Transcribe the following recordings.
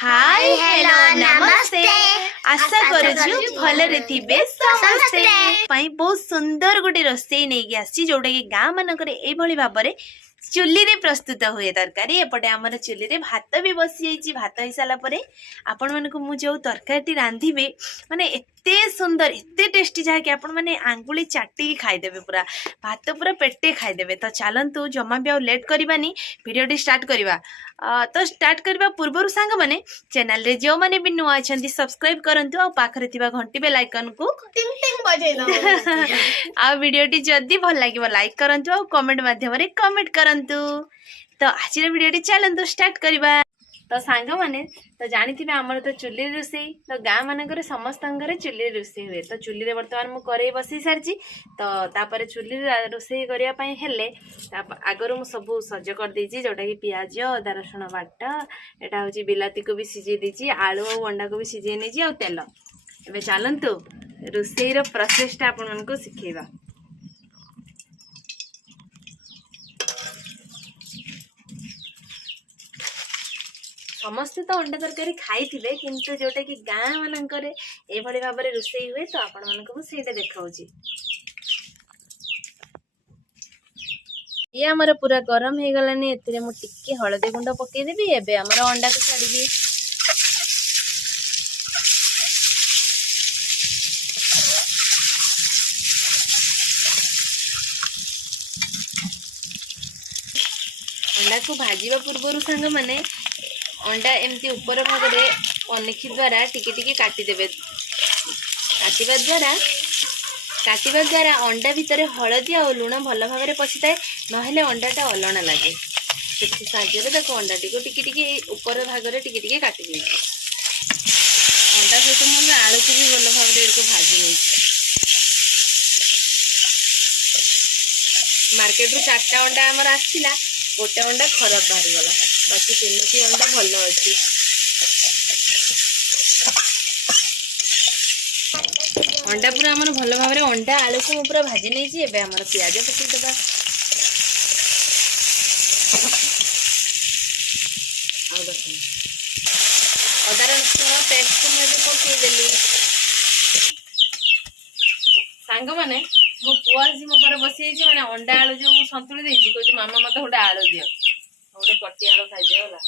Hi hello नमस्ते आशा करूछु भलरे थिबे समस्ते पई बहुत सुंदर गोटे रोसे नेकी आसी जोटा कि गाँ मानकरे ए भली भाबरे चुल्ली रे प्रस्तुत हुए तरकारी एपटे आमर चुल्ली रे भात भी बसी जाइए भात हो सारा पर आपण मानक मु जो तरकारी रांधिबे माने एते सुंदर एते टेस्टी जहाँकि आपण माने आंगुली चाटी खाईदेवे पूरा भात पूरा पेटे खाईदेवे। तो चलतु जमा भी लेट करवानी भिडियोटी स्टार्ट करवा। तो स्टार्ट करने पूर्व सांग मैंने चैनल रे जो मैंने भी नुआ अच्छा सब्सक्राइब करंतु आ पाखरे थिबा घंटी बेल आइकन को टिंग टिंग बजाई दो आ वीडियोटी जदी भल लागिवो लाइक करंतु आ कमेंट माध्यम रे कमेंट करंतु। तो आज वीडियोटी चलंतु स्टार्ट करवा। तो सांग माने तो जानी आमर तो चुल्ली रोसई तो गाँ मानक समस्त घरे चुल्ली रोसई हुए। तो चुल्ली रे बर्तमान मु करेई बसई सारी तो तापर चुल्ली रोसई करने हेले आगर मु सब सज कर देछि जोटा कि पियाज अदा रसुण बाटा एटा होची बिलाती को भी सिझे देछि आलू और अंडा को भी सिझे नेछि आ तेल। एबे चलंतु रोसई रो प्रोसेस टा आपन मन को सिखेबा। समस्ते तो अंडा तरकारी खाई थे किंतु जोटा कि गाँ मानकर ये भाव में रोसई हुए तो आपण मानक सीटा देखा ये आमर पूरा गरम हो गलानी मुझे हलदी गुंड पकईदेवी एबे आमर अंडा को छाड़ी अंडा को भाजवा पूर्व सांग माने अंडा एमती ऊपर भाग में अनेखी द्वारा टिके टिके काटिदेवे काटिबा द्वारा अंडा भितर हलदी और लुण भल भाव में पशि थाए नहेले अंडाटा अलणा लगे से साहाଯ୍ୟରେ अंडा टिके टिके ऊपर भाग में टिके टिके काटिदे अंडा सहित मुझे आलू को भी भल भाव में भाजी नहीं मार्केट रू 4टा अंडा आमर आसला गोटे अंडा खराब बाहरी गला बाकी 3टी अंडा भल अच्छी। अंडा पूरा आमर भल भाव में अंडा आलू को पूरा भाजी नहीं एबे आमर प्याज पकईदेवा अदा रसुण पेस्ट को मुझे पकईदेली सांग मैंने मो पुआ आज मो पर बसी मैंने अंडा आलू जो सतुड़ी देती कहूँ मामा मत गोटे आलू दियो गोटे कटी आलू खाई गला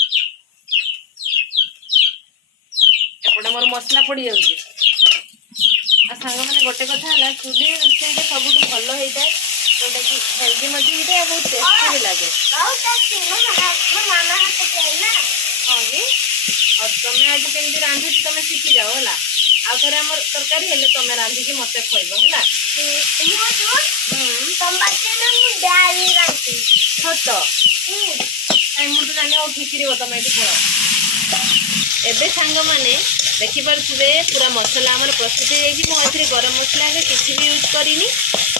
एपटे मोर मसला पड़ी जाऊँगी सांग मैंने गोटे कथा है चुली रोसई सब भल होता है जोटा कि हेल्दी होता है बहुत टेस्टी भी लगे। हाँ कि और तुम्हें आज कमी रांधु तुम शिखी जाओ है आउ थे आम तरकारी हेले तुम रांधिकी मत खुब है सत मुझे जानी और ठिकी तुम ये फल एबे सांग मैंने देखिपे पूरा मसला आमर प्रस्तुत हो मुझे गरम मसला किसी भी यूज करनी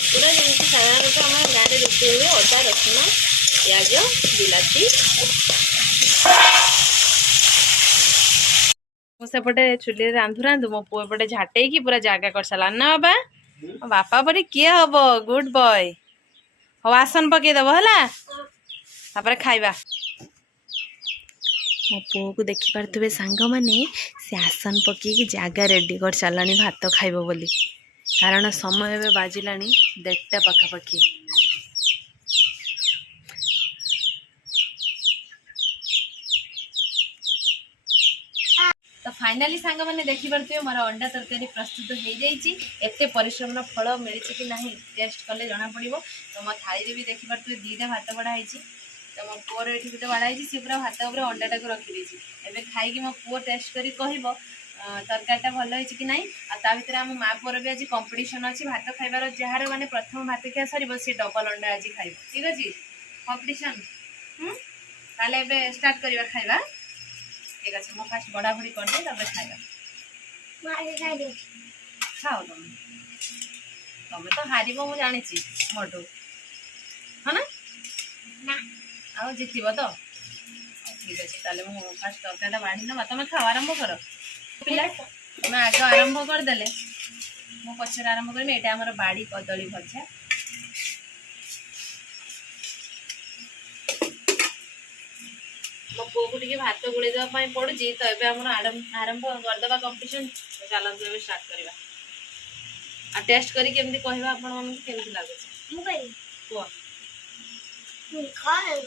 पूरा जमी साधारणतः आम गाँव में रोषे हुए अदा रसुण प्याज बिलाती सेपटे चुली रांधु रांधु मो पु एपटे झाटे की पूरा जगह कर सारा ना बाबा बापा पर किए हम गुड बॉय हाँ आसन पकईदेव है खाइबा मो पुओ को देखिपे सांग मैंने से आसन पकईकि जगह रेडी कर सारानी भात खाइब बोली कारण समय एवं बाजिला 1:30 पाखापाखि। तो फाइनाली सांग मैंने देखिपे मोर अंडा तरकारी प्रस्तुत हो जाइए एते परिश्रम फल मिली कि ना टेस्ट कले जना पड़ो। तो मो थाली भी देखिपे 2टा भात बढ़ाई तो मो पुअर ये गोटे बढ़ाई सी पूरा भात उपर अंडाटा को रखी एवं खाई मो पुओ टेस्ट कर कह तरकारीटा भल हो कि ना आ भर आम माँ पुअर भी आज कंपिटिशन अच्छी भात खाइबार जार मैंने प्रथम भात खिया सर सी डबल अंडा आज खाइब ठीक अच्छे कंपिटिशन ताले स्टार्ट करवा खाइबा ठीक अच्छे मो फास्ट बड़ा बड़ी कर दे खाइबा खाओ तुम तो हार मु जानी मोटू हाँ ना आ जितब तो ठीक अच्छे ताले मु फास्ट तरकारीटा बाढ़ी ना तुम खाओ आरंभ कर पिला तुम आग आरंभ करदे मो पचर आरंभ करी ये आमर बाड़ी कदली भजा मो पुओ को टिके भात गुड़े देवा पड़ुची तो एबे हमर आरंभ करदबा कंपटीशन तो चलନ୍ତୁ एबे स्टार्ट करबा आ टेस्ट करी केमती कहबा आपण मन केमती लागुची मु कहि को मु खाए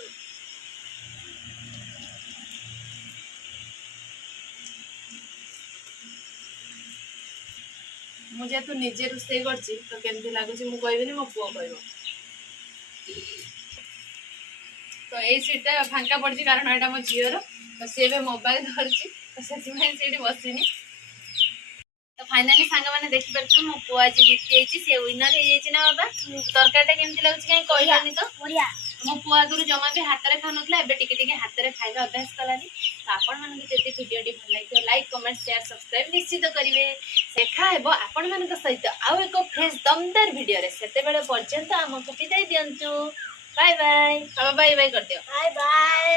मुझे तू निजे रोषे करछि तो केमती लागुची मु कहबिनी मो पुओ कहबो तो ए सीटा फांका पड़छि कारण एटा मो झियर तो से बे मोबाइल धरछि तो सेति में सेठी बसिनी तो फाइनली सांग माने देखि परछु मो पुओ आज जीति आइछि से विनर हे जाइछि ना बाबा तरकारीटा केमती लागुछि काई कहलानी तो बढ़िया मो पुओ आगुरु जमा भी हाथ रे खानथला एबे टिके टिके हाथ रे खाଇବା अभ्यास कलानी तो आपण मन के जति वीडियो टी भल like like comment share subscribe निश्चित करिवे देखा हेबो आपण मन के सहित आउ एको फ्रेश दमदार वीडियो रे सेते बेले पर्यंत हमको विदाई दियंतु बाय बाय बाय बाय कर दियो बाय बाय।